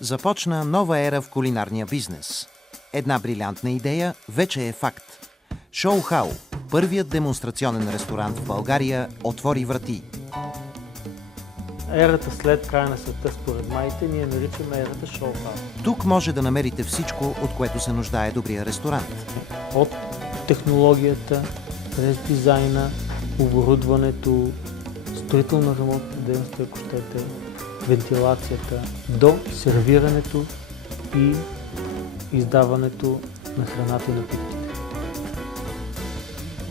Започна нова ера в кулинарния бизнес. Една брилянтна идея вече е факт. Шоу Хау, първият демонстрационен ресторант в България, отвори врати. Ерата след края на света, според майите, ние наричаме ерата Шоу Хау. Тук може да намерите всичко, от което се нуждае добрия ресторант. От технологията, през дизайна, оборудването, строително-ремонтната дейност, ако щете, вентилацията, до сервирането и издаването на храната и напитките.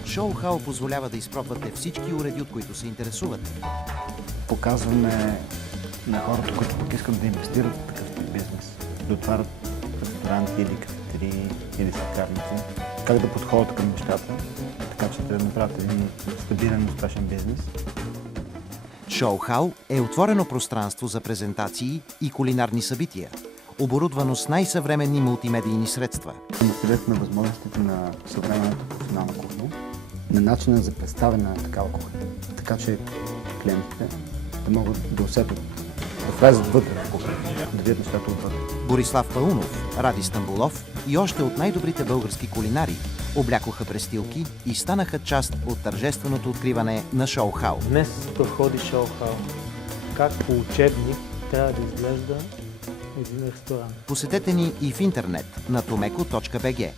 Шоу Хау позволява да изпробвате всички уреди, от които се интересувате. Показваме на хората, които пък искат да инвестират в такъв бизнес, да отварят ресторанти или кафетерии или сладкарници, как да подходят към нещата, така че да направят един стабилен, успешен бизнес. Шоу Хау е отворено пространство за презентации и кулинарни събития, оборудвано с най-съвременни мултимедийни средства. Мотивират на възможностите на съвременната професионална кухня, на начина за представяне на такава кухня, така че клиентите да могат да усетят, да влезат вътре в кухня, да видят нещата отвътре. Борислав Паунов, Ради Стамболов и още от най-добрите български кулинари облякоха престилки и станаха част от тържественото откриване на Шоу Хау. Днес проходи Шоу Хау. Как по учебник трябва да изглежда един ресторант. Посетете ни и в интернет на tomeko.bg.